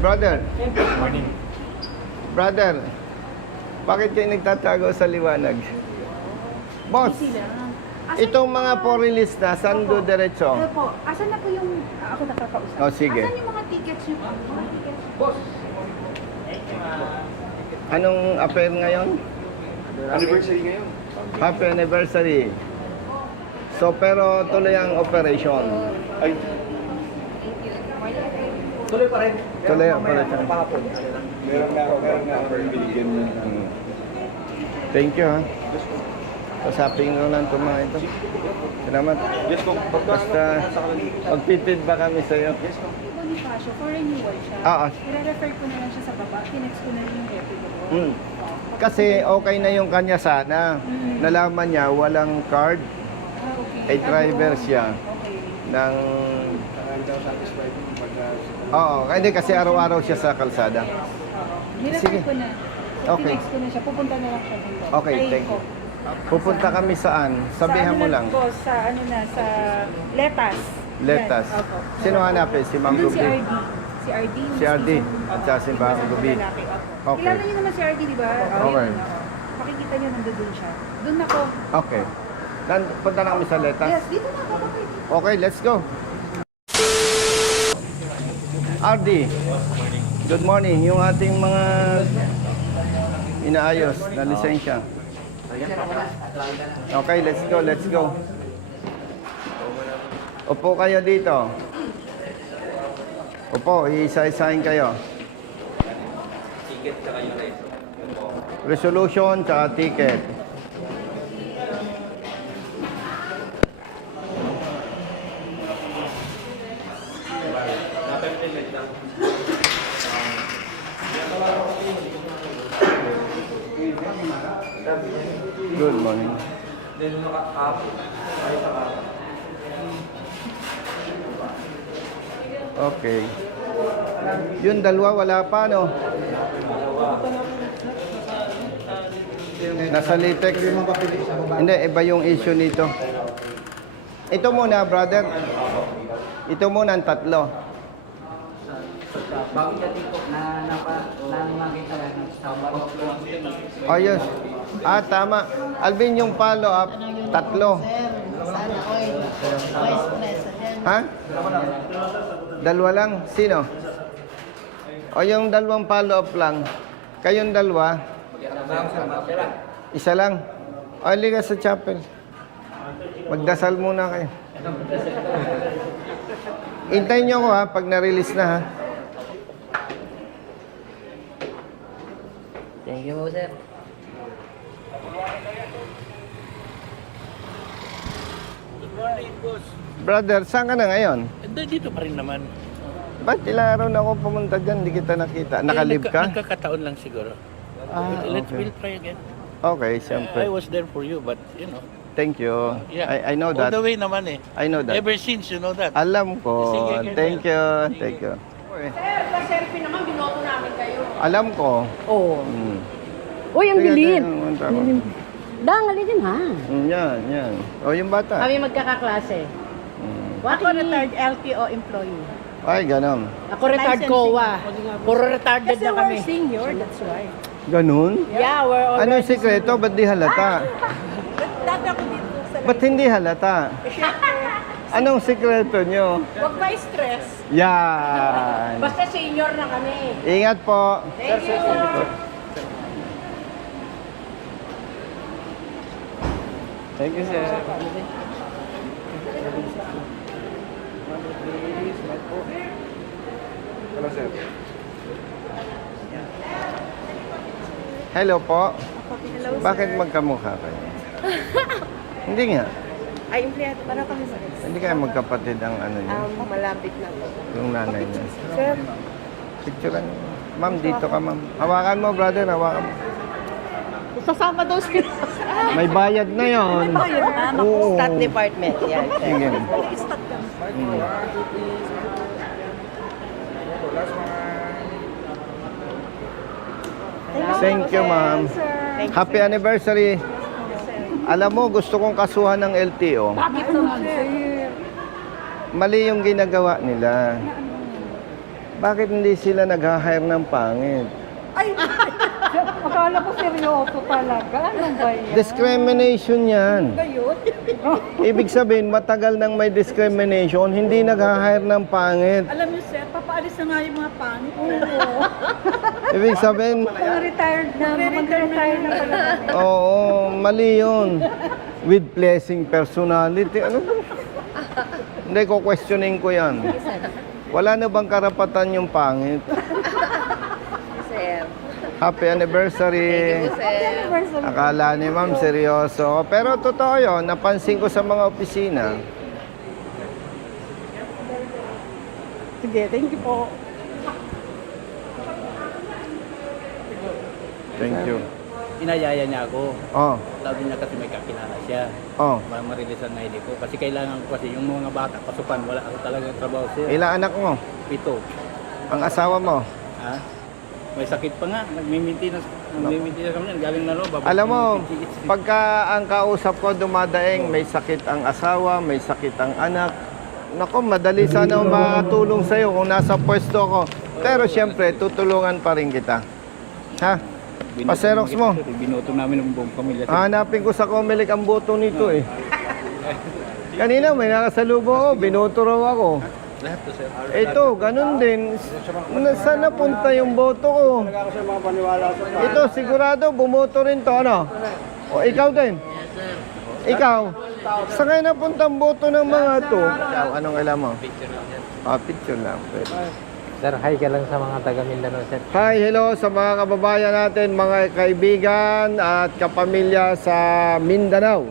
Brother, Morning. brother, bakit kayo nagtatago sa liwanag? Boss, itong mga po-release na, saan do diretso? Po, asan na po yung ako nakakausap? Oh, sige. Asan yung mga tickets niyo po? Mga tickets. Boss. Anong affair ngayon? Anniversary ngayon. Happy anniversary. So, pero tuloy ang operation. Ay. Tuloy pa rin. Tuloy ang operation. Meron nga binigyan niya. Thank you, ha. Pasaping ko lang itong mga ito. Salamat. Yes, kung Basta, magtitid ba kami sa'yo? Yes, kung Bonifacio, for renewal siya. I-refer ko na lang siya sa baba. Tinext ko na rin yung review ko. Kasi okay na yung kanya sana. Nalaman niya, walang card. Okay. Ay driver siya. Okay. Ng... hindi daw satisfied yung pagka... Oo, hindi kasi araw-araw siya sa kalsada. Nirefer Sige. ko na. Okay. Tinext ko na siya. Pupunta na lang siya dito. Okay, thank you. Pupunta kami saan? Sabihan mo lang. Po, sa ano na, sa Letas. Letas. Yan, opo. Sino hanapin? Si Ma'am Yung si Ruby? RD. Si RD. yung Si RD. season. At saka si Ma'am Yung Ruby. lalaki, opo. Okay. Kilala niyo naman si RD, di ba? Okay. Yun, oo. Makikita niyo nandun siya. Doon ako. Okay. Punta na kami sa Letas. Yes, dito na ako. Okay, let's go. RD. Good morning. Yung ating mga inaayos na lisensya. Okay, let's go, let's go. Upo kayo dito. Upo, iisa-isahin kayo. Resolution tsaka ticket. Good morning. Okay. Yung dalawa wala pa, no? Nasa Litex. Hindi, iba yung issue nito. Ito muna, brother. Ito muna ang tatlo. Bago siya dito na nakita lang sa Ayos. Tama. Alvin, yung follow-up, tatlo. Sana oil. Vice President. Ha? Dalawa lang? Sino? O yung dalawang follow-up lang. Kayong dalawa? Isa lang? O, liga sa chapel. Magdasal muna kayo. Hintayin niyo ako ha, pag na-release na ha. Thank you po, sir. Brother, saan ka na ngayon? Dito pa rin naman. Ba't ilang araw na ako pumunta dyan, di kita nakita? Nakalib ka? Nagkakataon lang siguro. We'll try again. Okay, I siyempre. was there for you, but you know. Thank you. Yeah. I know All that. the way naman eh. I know that. Ever since, you know that. Alam ko. Sige, Thank you. Thank you. Pa-selfie naman, binoto namin kayo. Alam ko. Oo. Uy, ang Sige, dilim. punta ako. Dang, alin ha? Yan, yan. O, yung bata. Kami magkakaklase. Ako retired LTO employee. Ay, ganon. Ako retired COA. Puro retarded na kami. Kasi we're senior, that's why. Ganun? Yeah, we're all... Ano yung sikreto? Ba't di halata? Dati ako dito sa Ba't hindi halata? Anong sikreto nyo? Huwag pa stress. Yan. Basta senior na kami. Ingat po. Thank you. Thank you, sir. Hello, sir. Hello po. Bakit magkamukha kayo? Hindi nga. Ay, empleyado. Para kami sa Hindi kayo magkapatid ang ano niya. malapit na po. Yung nanay niya. Sir, Picturean. Ma'am, dito ka, ma'am. Hawakan mo, brother. Hawakan mo. sasama daw sila. May bayad na yon. Oo. Stat department. Yeah. Sige. Thank you, ma'am. Happy anniversary. Alam mo, gusto kong kasuhan ng LTO. Bakit naman, sir? Mali yung ginagawa nila. Bakit hindi sila nag-hire ng pangit? Ay, akala ko seryoso talaga. Ano ba yan? Discrimination yan. Gayon? Ibig sabihin, matagal nang may discrimination, hindi nag-hire ng pangit. Alam niyo, sir, papaalis na nga yung mga pangit. Oo. Ibig sabihin, Mga retired na, mag-retire na pala kami. oo, mali yun. With blessing personality. Ano ba? Hindi ko questioning ko yan. Wala na bang karapatan yung pangit? Sir. Happy anniversary. Anniversary. Akala ni ma'am seryoso. Pero totoo yun, napansin ko sa mga opisina. Sige, thank you po. Thank you. Inayaya niya ako. Oh, Sabi niya kasi may kakilala siya. oh. Marilisan na hindi ko. Kasi kailangan ko kasi yung mga bata pasukan. Wala ako talagang trabaho siya. Ilang anak mo? 7. Ang asawa mo? Ha? May sakit pa nga. Nagmimintinas kami yan. Galing na loob. Alam mo, pagka ang kausap ko dumadaing, may sakit ang asawa, may sakit ang anak. Nako, madali sana makatulong sa'yo kung nasa pwesto ko. Pero siyempre, tutulungan pa rin kita. Ha? Pa-xerox mo. Binoto namin ng buong pamilya. Hanapin ko sa Comelec ang boto nito eh. Kanina may nakasalubong ako, binoto raw ako. Lahat to, sir. Ito, ganun din. Saan napunta yung boto ko? Talaga ako sa mga paniwala sa Ito, sigurado, bumoto rin to, ano? O, ikaw din? Ikaw? Saan kayo napunta ang boto ng mga to? Ikaw, anong alam mo? Picture lang. Pwede. Sir, hi ka lang sa mga taga Mindanao, sir. Hi, hello sa mga kababayan natin, mga kaibigan at kapamilya sa Mindanao.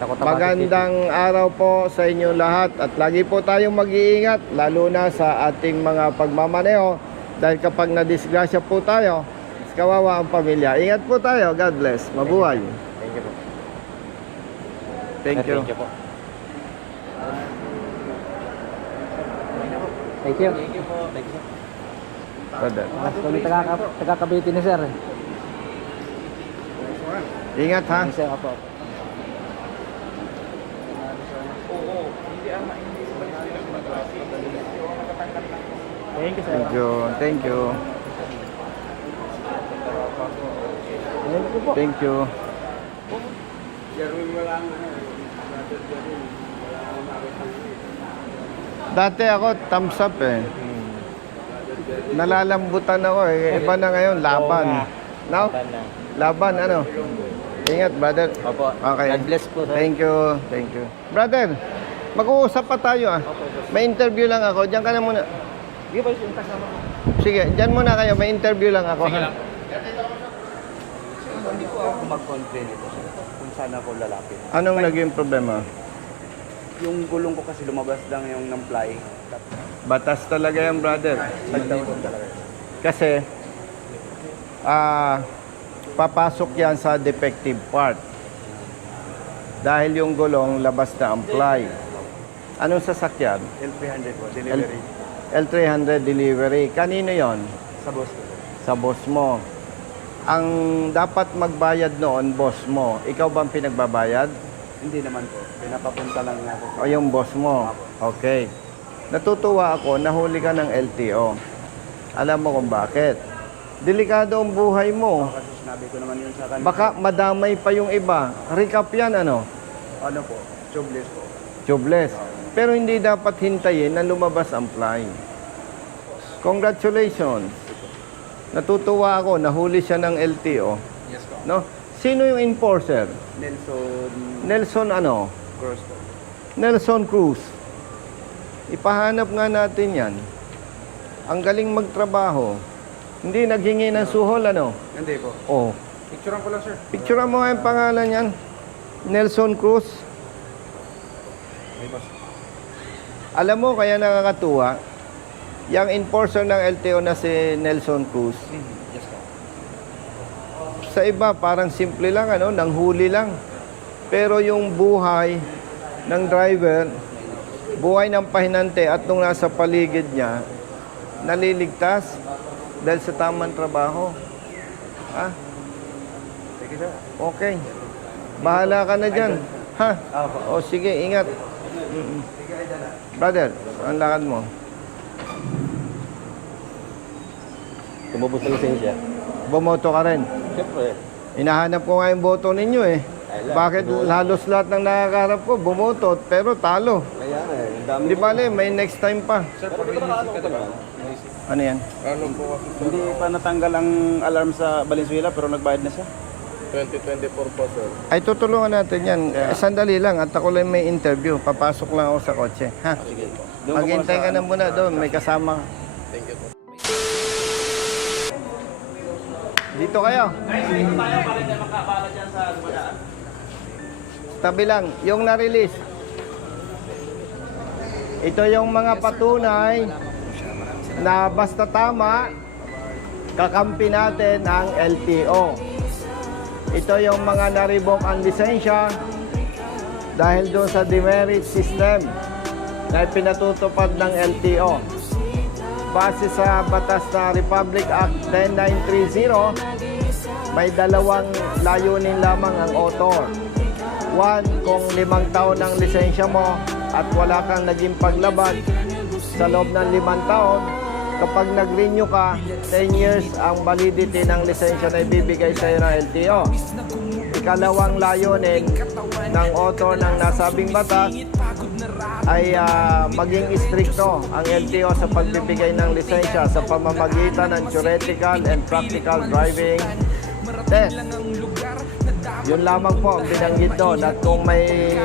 Magandang araw po sa inyo lahat at lagi po tayong mag-iingat lalo na sa ating mga pagmamaneho dahil kapag nadisgrasya po tayo, kawawa ang pamilya. Ingat po tayo. God bless. Mabuhay. Thank you po. Thank you. Thank you po. Thank you. Brother. Mas kami taga-Cavite ni sir. Ingat ha. Sir, opo. Thank you, sir. Thank you. Thank you. Thank you. Jerwin wala ang brother Jerwin. Wala ang makitang Dati ako thumbs up eh. Nalalambutan ako eh. Iba na ngayon, laban. No? Laban, ano? Ingat, brother. Opo. Okay. God bless po, sir. Thank you. Thank you. Brother, mag-uusap pa tayo ah. May interview lang ako. Diyan ka na muna. Sige, diyan muna kayo. May interview lang ako. Ha? Hindi po ako mag-complain ito sir. Kung saan ako lalapit. Anong naging problema? Yung gulong ko kasi lumabas lang yung ng-fly. Batas talaga yan, brother. Kasi, papasok yan sa defective part. Dahil yung gulong, labas na ang ply. Anong sasakyan? L300 po, delivery. L300 delivery. Kanino yon? Sa boss ko. Sa boss mo. Ang dapat magbayad noon, boss mo. Ikaw bang pinagbabayad? Hindi naman po. Pinapapunta lang nga po. O yung boss mo? Okay. Natutuwa ako, nahuli ka ng LTO. Alam mo kung bakit? Delikado ang buhay mo. Kasi sinabi ko naman yun sa kanila. Baka madamay pa yung iba. Recap yan, ano? Ano po? Tubeless po. Tubeless. Pero hindi dapat hintayin na lumabas ang fly. Congratulations. Natutuwa ako, nahuli siya ng LTO. Yes po. No? Sino yung enforcer? Nelson Nelson ano? Cruz po. Nelson Cruz. Ipahanap nga natin yan. Ang galing magtrabaho. Hindi naghingi ng suhol, ano? Hindi po. Oh. Picturean ko lang sir. Picturean mo nga yung pangalan yan. Nelson Cruz. May boss. Alam mo, kaya nakakatuwa, yung enforcer ng LTO na si Nelson Cruz, Yes po. sa iba parang simple lang, ano, nanghuli lang. Pero yung buhay ng driver, buhay ng pahinante at nung nasa paligid niya, naliligtas dahil sa tamang trabaho. Ha? Sige sir. Okay. Bahala ka na dyan. Ha? O sige, ingat. Brother, ang lakad mo. tumubos na lisensya. Bumoto ka rin. Siyempre, Hinahanap ko nga yung boto ninyo eh. Bakit halos lahat ng nakakaharap ko bumoto pero talo? kaya nga eh, ang dami. Hindi bale, may next time pa. Pero ano ka naman? Ano yan? Hindi pa natanggal ang alarm sa Valenzuela pero nagbayad na siya. 2024 po, sir. Ay tutulungan natin yan. Sandali lang at ako lang may interview. Papasok lang ako sa kotse. Ha? Maghintay ka na muna doon. May kasama. Thank you po. Dito kayo. Dito tayo para hindi makabala dyan sa dumadaan. Tabi lang. Yung na-release. Ito yung mga patunay na basta tama, kakampi natin ang LTO. Ito yung mga na-revoke ang lisensya dahil doon sa demerit system na pinatutupad ng LTO. Base sa batas na Republic Act 10930, may dalawang layunin lamang ang author. One, kung 5 taon ang lisensya mo at wala kang naging paglabag sa loob ng 5 taon, kapag nag-renew ka, 10 years ang validity ng lisensya na ibibigay sa iyo ng LTO. Ikalawang layunin ng author ng nasabing batas ay maging istrikto ang LTO sa pagbibigay ng lisensya sa pamamagitan ng theoretical and practical driving test. Yun lamang po ang binanggit doon at kung may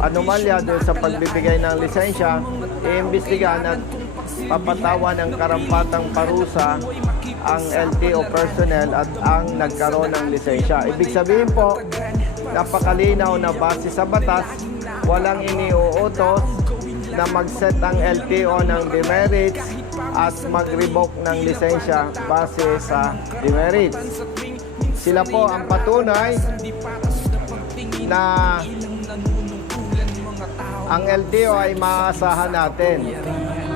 anomalya doon sa pagbibigay ng lisensya, iimbestigahan at papatawan ng karampatang parusa ang LTO personnel at ang nagkaroon ng lisensya. Ibig sabihin po, napakalinaw na base sa batas, walang iniuutos na mag-set ang LTO ng demerits at mag-revoke ng lisensya base sa demerits. Sila po ang patunay na ang LTO ay maaasahan natin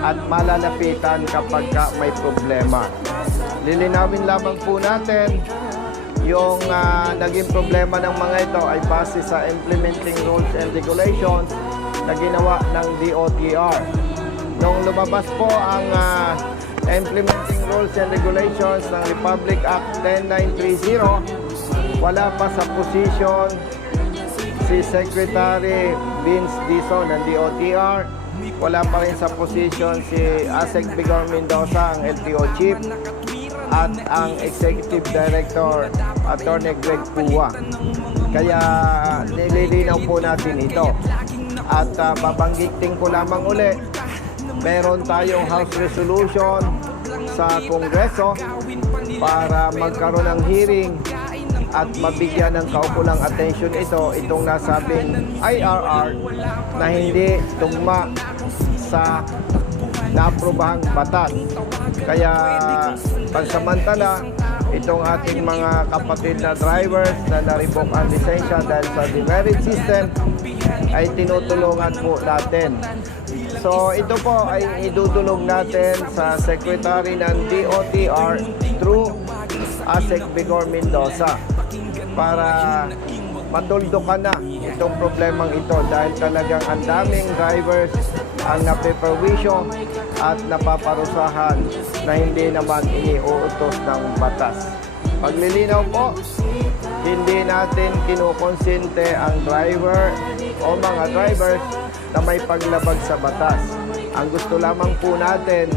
at malalapitan kapag may problema. Lilinawin lamang po natin yung naging problema ng mga ito ay base sa implementing rules and regulations na ginawa ng DOTR. Nung lumabas po ang implementing rules and regulations ng Republic Act 10930, wala pa sa posisyon si Secretary Vince Dizon ng DOTR, wala pa rin sa posisyon si Asec Bigor Mendoza, ang LTO Chief, at ang Executive Director, Attorney Greg Pua. Kaya nililinaw po natin ito. At babanggitin ko lamang uli, meron tayong House Resolution sa Kongreso para magkaroon ng hearing at mabigyan ng kaukulang atensyon itong nasabing IRR na hindi tugma sa naaprobahang batas. Kaya pansamantala, itong ating mga kapatid na drivers na na-revoke ang lisensya dahil sa demerit system ay tinutulungan po natin. So ito po ay idudulog natin sa Secretary ng DOTR through Asec Bigor Mendoza para matuldukan na itong problemang ito dahil talagang ang daming drivers ang napeperwisyo at napaparusahan na hindi naman iniuutos ng batas. Paglilinaw po, hindi natin kinukonsente ang driver o mga drivers na may paglabag sa batas. Ang gusto lamang po natin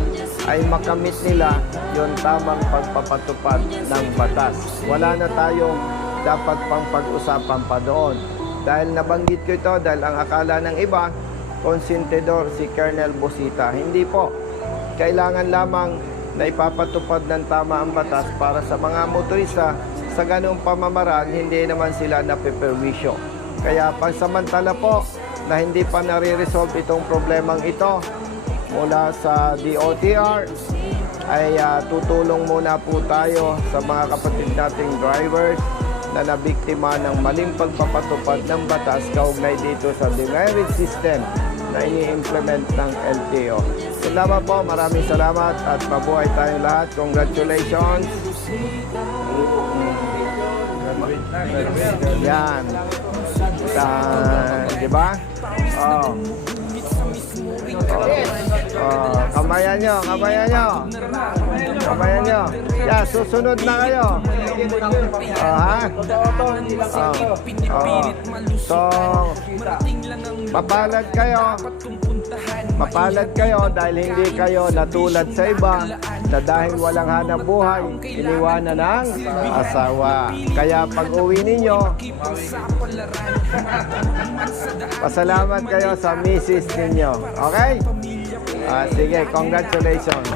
ay makamit nila yung tamang pagpapatupad ng batas. Wala na tayong dapat pang pag-usapan pa doon. Dahil nabanggit ko ito, dahil ang akala ng iba, konsentidor si Colonel Busita. Hindi po. Kailangan lamang na ipapatupad ng tama ang batas para sa mga motorista sa ganung pamamaraan, hindi naman sila napeperwisyo. Kaya pagsamantala po na hindi pa nare-resolve itong problemang ito mula sa DOTR, ay tutulong muna po tayo sa mga kapatid nating drivers na nabiktima ng maling pagpapatupad ng batas kaugnay dito sa demerit system na ini-implement ng LTO. Salamat po, maraming salamat at mabuhay tayong lahat. Congratulations! Yan. Diba? Oh. Oh, kamayan nyo, kamayan nyo. Kamayan nyo. Yeah, susunod na kayo. Ha? So, mapalad kayo. Mapalad kayo dahil hindi kayo natulad sa iba na dahil walang hanap buhay, iniwanan ng asawa. Kaya pag uwi ninyo, pasalamat kayo sa misis ninyo. Okay? Sige, congratulations.